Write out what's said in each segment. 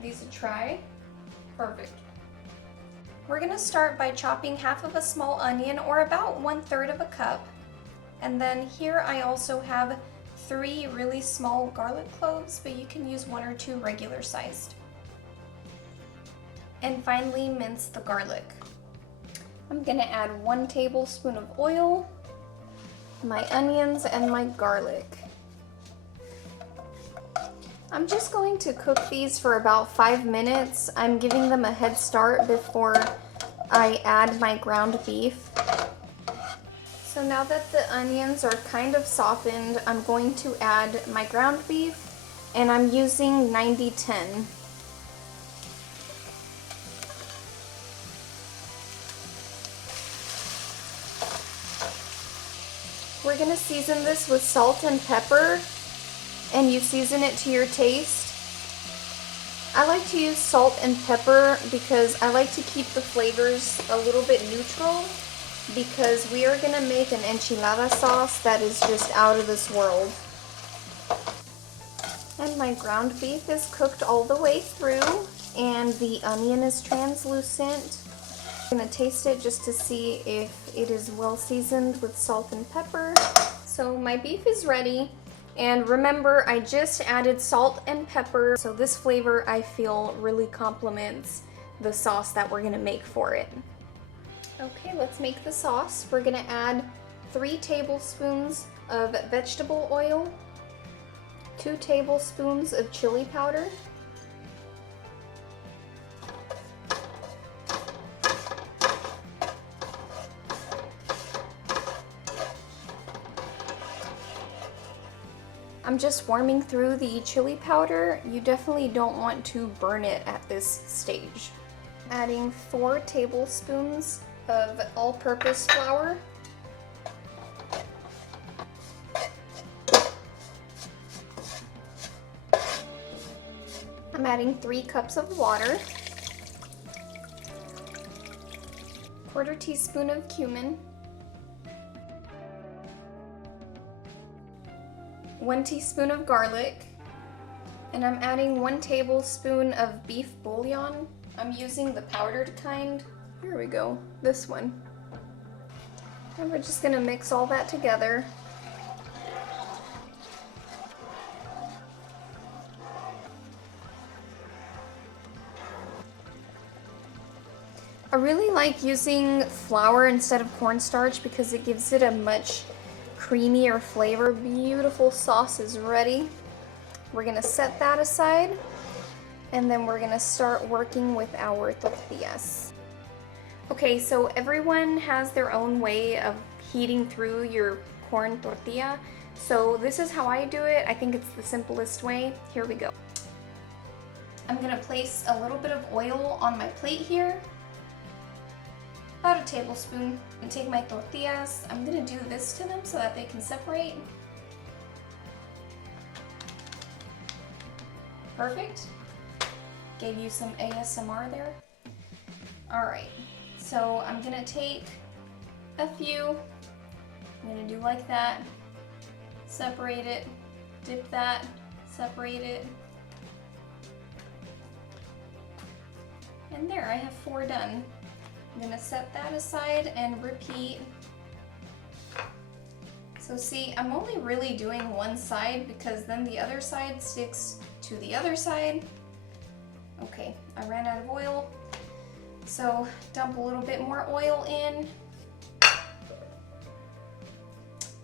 give these a try. Perfect. We're gonna start by chopping half of a small onion, or about 1/3 of a cup. And then here I also have 3 really small garlic cloves, but you can use 1 or 2 regular sized. And finally, mince the garlic. I'm gonna add 1 tablespoon of oil, my onions, and my garlic. I'm just going to cook these for about 5 minutes. I'm giving them a head start before I add my ground beef. So now that the onions are kind of softened, I'm going to add my ground beef, and I'm using 90-10. We're gonna season this with salt and pepper, and you season it to your taste. I like to use salt and pepper because I like to keep the flavors a little bit neutral, because we are gonna make an enchilada sauce that is just out of this world. And my ground beef is cooked all the way through, and the onion is translucent. I'm gonna taste it just to see if it is well seasoned with salt and pepper. So my beef is ready, and remember, I just added salt and pepper, so this flavor I feel really complements the sauce that we're gonna make for it. Okay, let's make the sauce. We're gonna add 3 tablespoons of vegetable oil, 2 tablespoons of chili powder, I'm just warming through the chili powder. You definitely don't want to burn it at this stage. Adding 4 tablespoons of all-purpose flour. I'm adding 3 cups of water. 1/4 teaspoon of cumin. 1 teaspoon of garlic, and I'm adding 1 tablespoon of beef bouillon. I'm using the powdered kind. Here we go, this one. And we're just gonna mix all that together. I really like using flour instead of cornstarch because it gives it a much creamier flavor. Beautiful sauce is ready. We're gonna set that aside, and then we're gonna start working with our tortillas. Okay, so everyone has their own way of heating through your corn tortilla. So this is how I do it. I think it's the simplest way. Here we go. I'm gonna place a little bit of oil on my plate here. About a tablespoon, and take my tortillas. I'm gonna do this to them so that they can separate. Perfect. Gave you some ASMR there. All right, so I'm gonna take a few. I'm gonna do like that. Separate it, dip that, separate it. And there, I have 4 done. I'm gonna set that aside and repeat. So see, I'm only really doing one side because then the other side sticks to the other side. Okay, I ran out of oil. So dump a little bit more oil in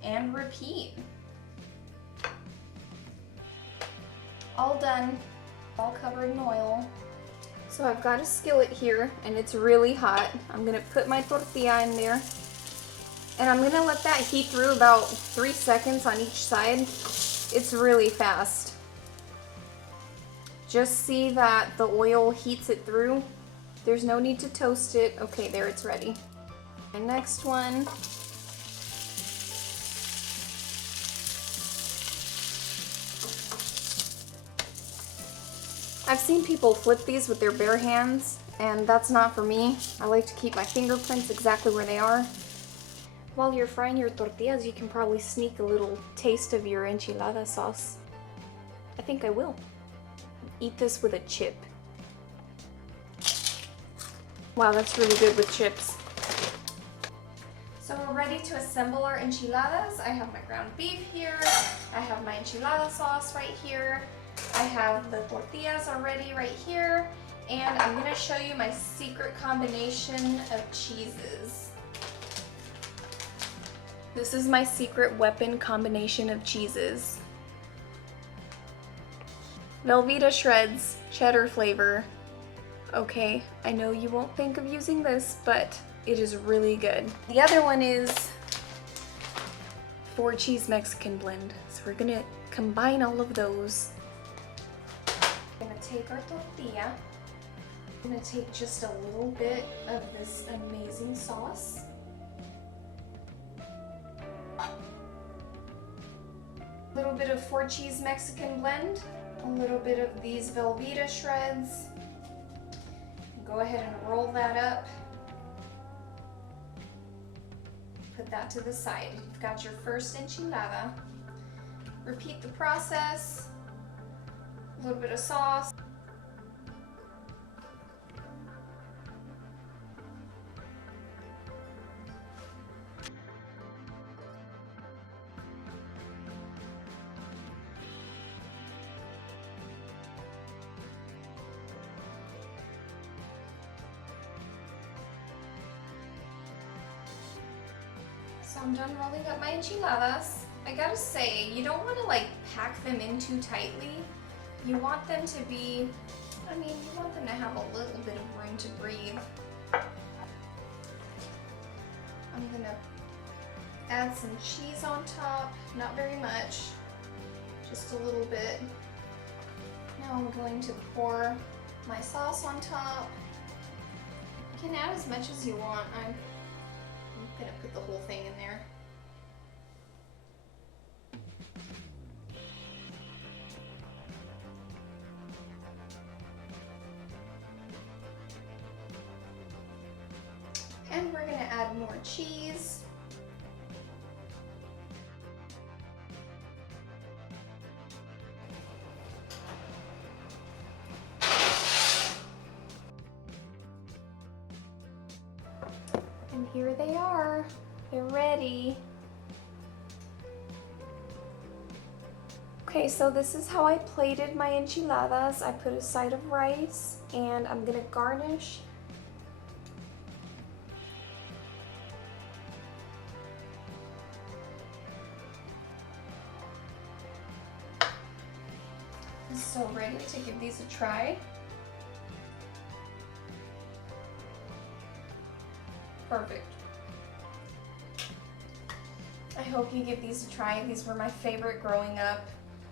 and repeat. All done, all covered in oil. So I've got a skillet here, and it's really hot. I'm gonna put my tortilla in there, and I'm gonna let that heat through about 3 seconds on each side. It's really fast. Just see that the oil heats it through. There's no need to toast it. Okay, there, it's ready. My next one. I've seen people flip these with their bare hands, and that's not for me. I like to keep my fingerprints exactly where they are. While you're frying your tortillas, you can probably sneak a little taste of your enchilada sauce. I think I will. Eat this with a chip. Wow, that's really good with chips. So we're ready to assemble our enchiladas. I have my ground beef here. I have my enchilada sauce right here. I have the tortillas already right here. And I'm gonna show you my secret combination of cheeses. This is my secret weapon combination of cheeses. Velveeta shreds, cheddar flavor. Okay, I know you won't think of using this, but it is really good. The other one is 4 cheese Mexican blend. So we're gonna combine all of those. I'm gonna take our tortilla. I'm gonna take just a little bit of this amazing sauce. A little bit of 4 cheese Mexican blend. A little bit of these Velveeta shreds. Go ahead and roll that up. Put that to the side. You've got your first enchilada. Repeat the process. A little bit of sauce. So I'm done rolling up my enchiladas. I gotta say, you don't want to like pack them in too tightly. You want them to be, you want them to have a little bit of room to breathe. I'm gonna add some cheese on top, not very much, just a little bit. Now I'm going to pour my sauce on top. You can add as much as you want. I'm gonna put the whole thing in there. And we're gonna add more cheese. And here they are. They're ready. Okay, so this is how I plated my enchiladas. I put a side of rice and I'm gonna garnish. I'm so ready to give these a try. Perfect. I hope you give these a try. These were my favorite growing up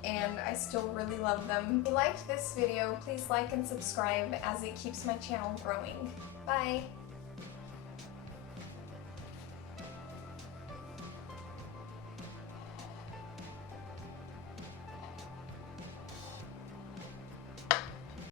and I still really love them. If you liked this video, please like and subscribe as it keeps my channel growing. Bye!